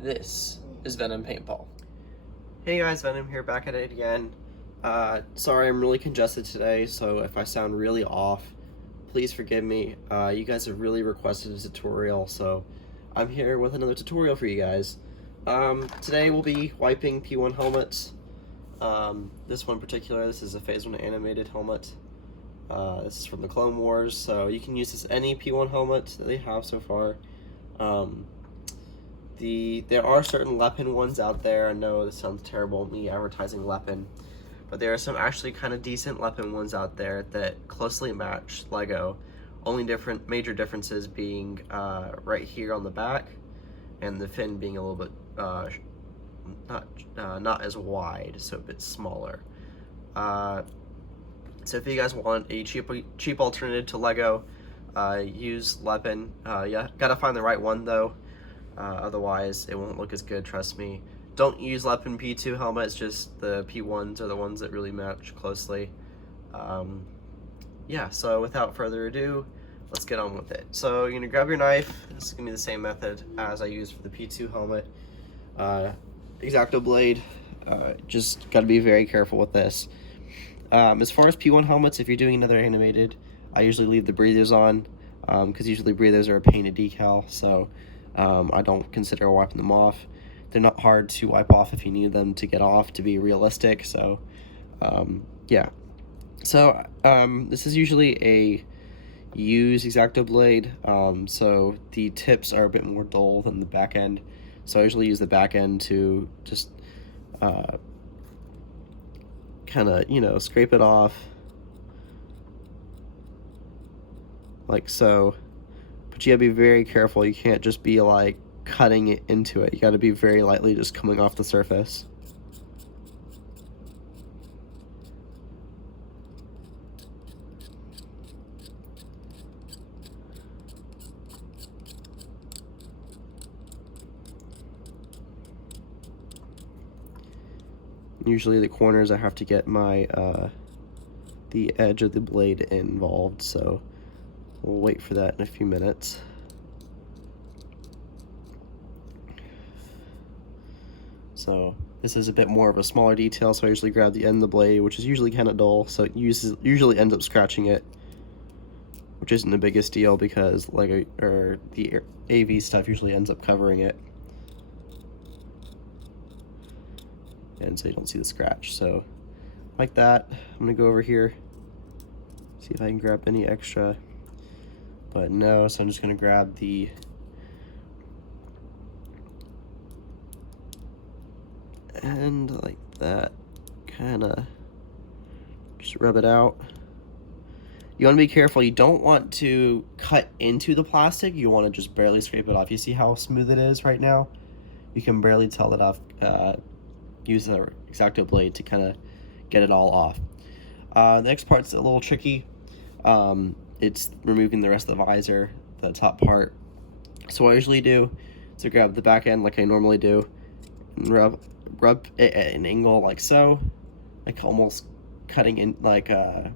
This is Venom Paintball. Hey guys, Venom here, back at it again. Sorry, I'm really congested today, so if I sound really off, please forgive me. You guys have really requested a tutorial, so I'm here with another tutorial for you guys. Today we'll be wiping P1 helmets. This one in particular, this is a Phase 1 animated helmet. This is from the Clone Wars, so you can use this any P1 helmet that they have so far. There are certain Lepin ones out there. I know this sounds terrible, me advertising Lepin, but there are some actually kind of decent Lepin ones out there that closely match Lego. Only major differences being right here on the back, and the fin being a little bit not as wide, so a bit smaller. So if you guys want a cheap alternative to Lego, use Lepin. Yeah, gotta find the right one though. Otherwise, it won't look as good, trust me. Don't use Lepin P2 helmets, just the P1s are the ones that really match closely. Yeah, so without further ado, let's get on with it. So you're gonna grab your knife. This is gonna be the same method as I used for the P2 helmet. X-Acto blade, just gotta be very careful with this. As far as P1 helmets, if you're doing another animated, I usually leave the breathers on, because usually breathers are a pain to decal, so I don't consider wiping them off. They're not hard to wipe off if you need them to get off to be realistic, so yeah. So this is usually a used X-Acto blade, so the tips are a bit more dull than the back end, so I usually use the back end to just kind of, scrape it off like so. But you gotta be very careful. You can't just be like cutting it into it. You gotta be very lightly just coming off the surface. Usually the corners I have to get my the edge of the blade involved, so we'll wait for that in a few minutes. So this is a bit more of a smaller detail, so I usually grab the end of the blade, which is usually kind of dull, so it usually ends up scratching it, which isn't the biggest deal because the AV stuff usually ends up covering it, and so you don't see the scratch. So like that, I'm gonna go over here, see if I can grab any extra, but no, so I'm just gonna grab the end like that, kind of just rub it out. You want to be careful. You don't want to cut into the plastic. You want to just barely scrape it off. You see how smooth it is right now? You can barely tell that I've used the X-Acto blade to kind of get it all off. The next part's a little tricky. It's removing the rest of the visor, the top part. So what I usually do is I grab the back end like I normally do, and rub it at an angle like so, like almost cutting in like I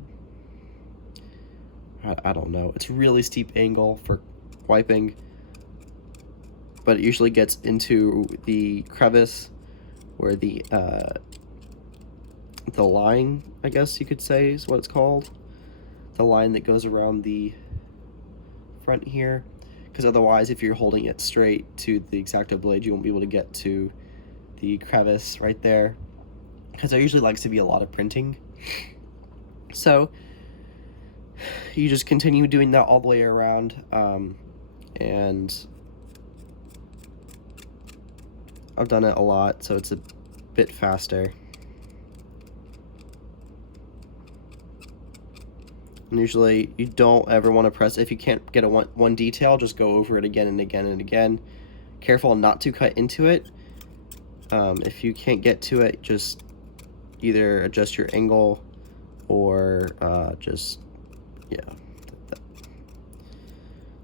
don't know. It's a really steep angle for wiping, but it usually gets into the crevice where the line, I guess you could say, is what it's called. The line that goes around the front here, because otherwise, if you're holding it straight to the X-Acto blade, you won't be able to get to the crevice right there, because there usually likes to be a lot of printing. So you just continue doing that all the way around, and I've done it a lot, so it's a bit faster. And usually you don't ever want to press, if you can't get one detail, just go over it again and again and again. Careful not to cut into it. If you can't get to it, just either adjust your angle or just, yeah.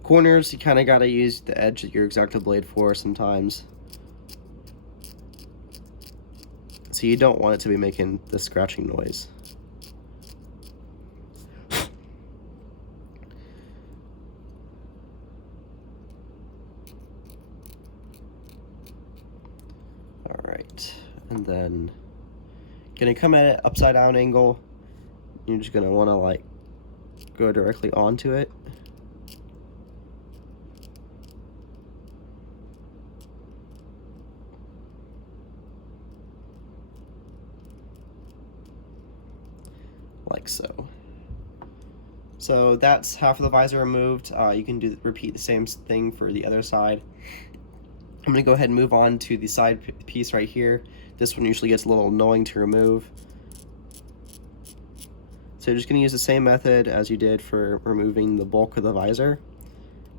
Corners, you kind of got to use the edge of your X-Acto blade for sometimes. So you don't want it to be making the scratching noise. right, and then gonna come at it upside down angle. You're just gonna want to like go directly onto it. Like so. So that's half of the visor removed. You can repeat the same thing for the other side. I'm going to go ahead and move on to the side piece right here. This one usually gets a little annoying to remove. So you're just going to use the same method as you did for removing the bulk of the visor.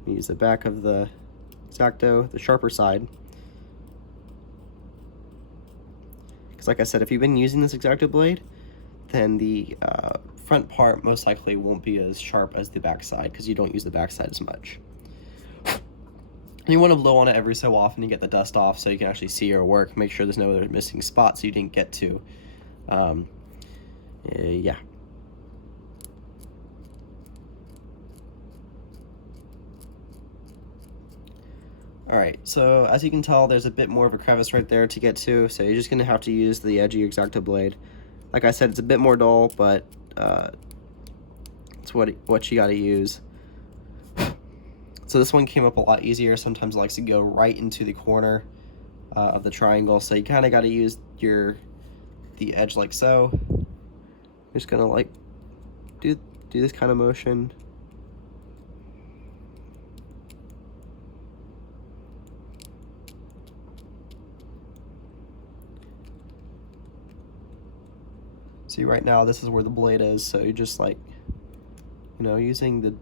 You use the back of the X-Acto, the sharper side. Because like I said, if you've been using this X-Acto blade, then the front part most likely won't be as sharp as the back side because you don't use the back side as much. You want to blow on it every so often to get the dust off so you can actually see your work. Make sure there's no other missing spots you didn't get to. Yeah. Alright, so as you can tell, there's a bit more of a crevice right there to get to, so you're just going to have to use the edge of your X-Acto blade. Like I said, it's a bit more dull, but it's what you got to use. So this one came up a lot easier. Sometimes it likes to go right into the corner of the triangle, so you kind of got to use the edge like so. You're just gonna like do this kind of motion. See, right now this is where the blade is, so you're just like, using the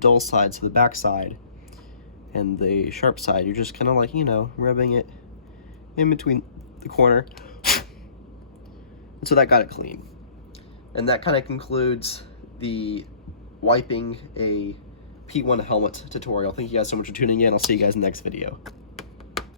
dull side, so the back side, and the sharp side, you're just kind of like, rubbing it in between the corner. And so that got it clean. And that kind of concludes the wiping a P1 helmet tutorial. Thank you guys so much for tuning in. I'll see you guys in the next video.